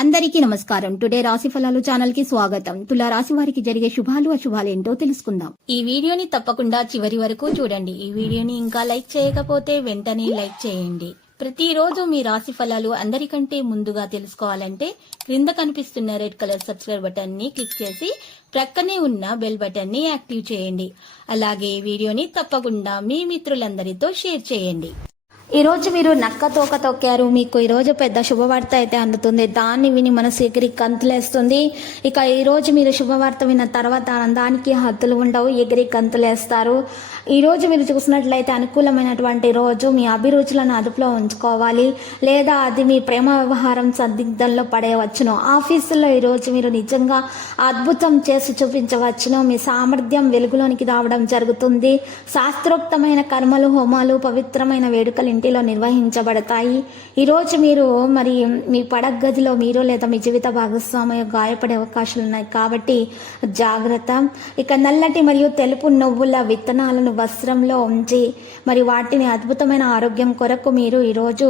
అందరికీ నమస్కారం. టుడే రాశి ఫలాలు ఛానల్ కి స్వాగతం. తులా రాశి వారికి జరిగే శుభాలు అశుభాలు ఏంటో తెలుసుకుందాం. ఈ వీడియోని తప్పకుండా చివరి వరకు చూడండి. ఈ వీడియోని ఇంకా లైక్ చేయకపోతే వెంటనే లైక్ చేయండి. ప్రతిరోజు మీ రాశి ఫలాలు అందరికంటే ముందుగా తెలుసుకోవాలంటే క్రింద కనిపిస్తున్న రెడ్ కలర్ సబ్స్క్రైబ్ బటన్ ని క్లిక్ చేసి ప్రక్కనే ఉన్న బెల్ బటన్ ని యాక్టివ్ చేయండి. అలాగే ఈ వీడియోని తప్పకుండా మీ మిత్రులందరితో షేర్ చేయండి. ఈ రోజు మీరు నక్క తోక తొక్కారు. మీకు ఈ రోజు పెద్ద శుభవార్త అయితే అందుతుంది. దాన్ని విని మనసు ఎగిరి కంతులేస్తుంది. ఇక ఈ రోజు మీరు శుభవార్త విన్న తర్వాత ఆనందానికి హద్దులు ఉండవు, ఎగిరి కంతులేస్తారు. ఈ రోజు మీరు చూసినట్లయితే అనుకూలమైనటువంటి రోజు. మీ అభిరుచులను అదుపులో ఉంచుకోవాలి, లేదా అది మీ ప్రేమ వ్యవహారం సందిగ్ధంలో పడేయవచ్చును. ఆఫీసులో ఈ రోజు మీరు నిజంగా అద్భుతం చేసి చూపించవచ్చును. మీ సామర్థ్యం వెలుగులోనికి రావడం జరుగుతుంది. శాస్త్రోక్తమైన కర్మలు, హోమాలు, పవిత్రమైన వేడుకలు ఇంటిలో నిర్వహించబడతాయి. ఈరోజు మీరు మరి మీ పడక గదిలో మీరు లేదా మీ జీవిత భాగస్వామి గాయపడే అవకాశాలు ఉన్నాయి కాబట్టి జాగ్రత్త. ఇక నల్లటి మరియు తెలుపు నువ్వుల విత్తనాలను వస్త్రంలో ఉంచి మరి వాటిని అద్భుతమైన ఆరోగ్యం కొరకు ఈరోజు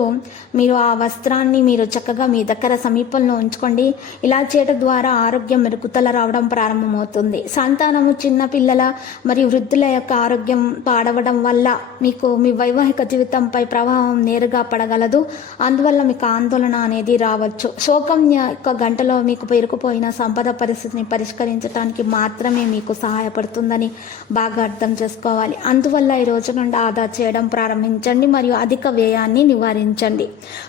మీరు ఆ వస్త్రాన్ని మీరు చక్కగా మీ దగ్గర సమీపంలో ఉంచుకోండి. ఇలా చేయడం ద్వారా ఆరోగ్యం మెరుగుదల రావడం ప్రారంభమవుతుంది. సంతానము, చిన్న పిల్లల మరియు వృద్ధుల యొక్క ఆరోగ్యం పాడవడం వల్ల మీకు మీ వైవాహిక జీవితంపై ప్రభావం నేరుగా పడగలదు. అందువల్ల మీకు ఆందోళన అనేది రావచ్చు. శోకం యొక్క గంటలో మీకు పేరుకుపోయిన సంపద పరిస్థితిని పరిష్కరించడానికి మాత్రమే మీకు సహాయపడుతుందని బాగా అర్థం చేసుకోవాలి. అందువల్ల ఈ రోజు నుండి ఆదా చేయడం ప్రారంభించండి మరియు అధిక వ్యయాన్ని నివారించండి.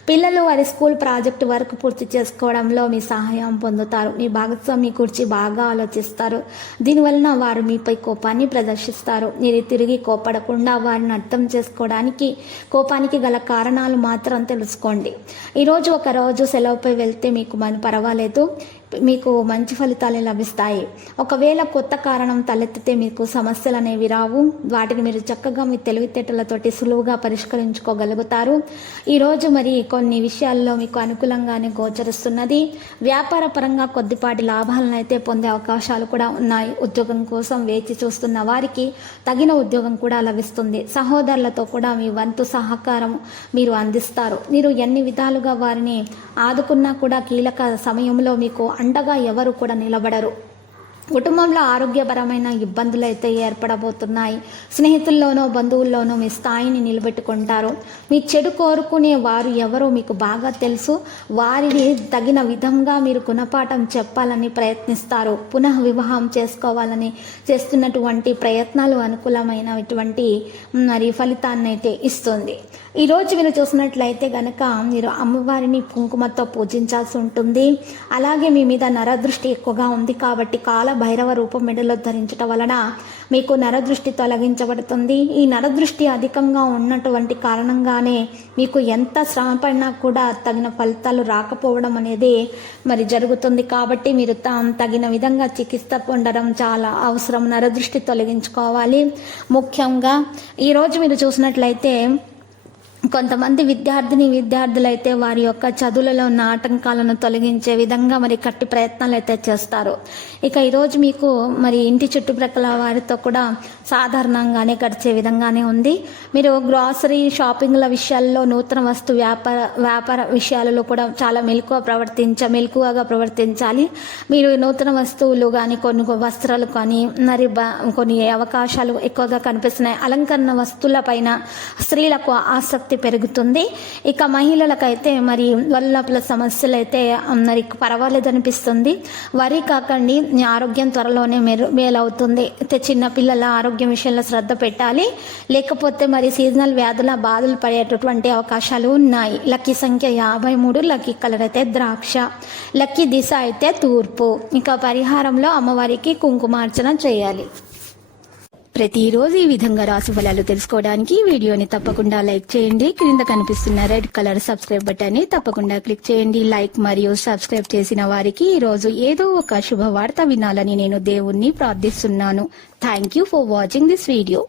పిల్లలు వారి స్కూల్ ప్రాజెక్టు వర్క్ పూర్తి చేసుకోవడంలో మీ సహాయం పొందుతారు. మీ భాగస్వామి గురించి బాగా ఆలోచిస్తారు. దీనివలన వారు మీపై కోపాన్ని ప్రదర్శిస్తారు. మీరు తిరిగి కోపడకుండా వారిని అర్థం చేసుకోవడానికి కోపానికి గల కారణాలు మాత్రం తెలుసుకోండి. ఈరోజు ఒక రోజు సెలవుపై వెళ్తే మీకు పర్వాలేదు, మీకు మంచి ఫలితాలు లభిస్తాయి. ఒకవేళ కొత్త కారణం తలెత్తితే మీకు సమస్యలు అనేవి రావు. వాటిని మీరు చక్కగా మీ తెలివితేటలతోటి సులువుగా పరిష్కరించుకోగలుగుతారు. ఈరోజు మరి కొన్ని విషయాల్లో మీకు అనుకూలంగానే గోచరిస్తున్నది. వ్యాపార పరంగా కొద్దిపాటి లాభాలను అయితే పొందే అవకాశాలు కూడా ఉన్నాయి. ఉద్యోగం కోసం వేచి చూస్తున్న వారికి తగిన ఉద్యోగం కూడా లభిస్తుంది. సహోదరులతో కూడా మీ వంతు సహకారం మీరు అందిస్తారు. మీరు ఎన్ని విధాలుగా వారిని ఆదుకున్నా కూడా కీలక సమయంలో మీకు అండగా ఎవరు కూడా నిలబడరు. కుటుంబంలో ఆరోగ్యపరమైన ఇబ్బందులు అయితే ఏర్పడబోతున్నాయి. స్నేహితుల్లోనో బంధువుల్లోనో మీ స్థాయిని నిలబెట్టుకుంటారు. మీ చెడు కోరుకునే వారు ఎవరో మీకు బాగా తెలుసు. వారిని తగిన విధంగా మీరు గుణపాఠం చెప్పాలని ప్రయత్నిస్తారు. పునః వివాహం చేసుకోవాలని చేస్తున్నటువంటి ప్రయత్నాలు అనుకూలమైనటువంటి మరి ఫలితాన్ని అయితే ఇస్తుంది. ఈరోజు మీరు చూసినట్లయితే గనక మీరు అమ్మవారిని కుంకుమతో పూజించాల్సి ఉంటుంది. అలాగే మీ మీద నరదృష్టి ఎక్కువగా ఉంది కాబట్టి కాల భైరవ రూపం మెడలో ధరించడం వలన మీకు నరదృష్టి తొలగించబడుతుంది. ఈ నరదృష్టి అధికంగా ఉన్నటువంటి కారణంగానే మీకు ఎంత శ్రమ పడినా కూడా తగిన ఫలితాలు రాకపోవడం అనేది మరి జరుగుతుంది. కాబట్టి మీరు తగిన విధంగా చికిత్స పొందడం చాలా అవసరం. నరదృష్టి తొలగించుకోవాలి. ముఖ్యంగా ఈరోజు మీరు చూసినట్లయితే కొంతమంది విద్యార్థులైతే వారి యొక్క చదువులలో ఉన్న ఆటంకాలను తొలగించే విధంగా మరి కట్టి ప్రయత్నాలు అయితే చేస్తారు. ఇక ఈరోజు మీకు మరి ఇంటి చుట్టుప్రక్కల వారితో కూడా సాధారణంగానే గడిచే విధంగానే ఉంది. మీరు గ్రాసరీ షాపింగ్ల విషయాల్లో, నూతన వస్తు వ్యాపార విషయాలలో కూడా చాలా మెలకువగా ప్రవర్తించాలి. మీరు నూతన వస్తువులు కానీ కొన్ని వస్త్రాలు కానీ మరి కొన్ని అవకాశాలు ఎక్కువగా కనిపిస్తున్నాయి. అలంకరణ వస్తువుల పైన స్త్రీలకు ఆసక్తి పెరుగుతుంది. ఇక మహిళలకైతే మరి వల్లపుల సమస్యలు అయితే మరి పర్వాలేదు అనిపిస్తుంది. వరి కాకండి, ఆరోగ్యం త్వరలోనే మేలవుతుంది. అయితే చిన్న పిల్లల ఆరోగ్యం విషయంలో శ్రద్ధ పెట్టాలి. లేకపోతే మరి సీజనల్ వ్యాధుల బాధలు పడేటటువంటి అవకాశాలు ఉన్నాయి. లక్కీ సంఖ్య 53, లక్కీ కలర్ అయితే ద్రాక్ష, లక్కీ దిశ అయితే తూర్పు. ఇక పరిహారంలో అమ్మవారికి కుంకుమార్చన చేయాలి. ప్రతిరోజు ఈ విధంగా రాశి ఫలాలు తెలుసుకోవడానికి వీడియోని తప్పకుండా లైక్ చేయండి. క్రింద కనిపిస్తున్న రెడ్ కలర్ సబ్స్క్రైబ్ బటన్ ని తప్పకుండా క్లిక్ చేయండి. లైక్ మరియు సబ్స్క్రైబ్ చేసిన వారికి ఈ రోజు ఏదో ఒక శుభవార్త వినాలని నేను దేవుణ్ణి ప్రార్థిస్తున్నాను. Thank you for watching this video.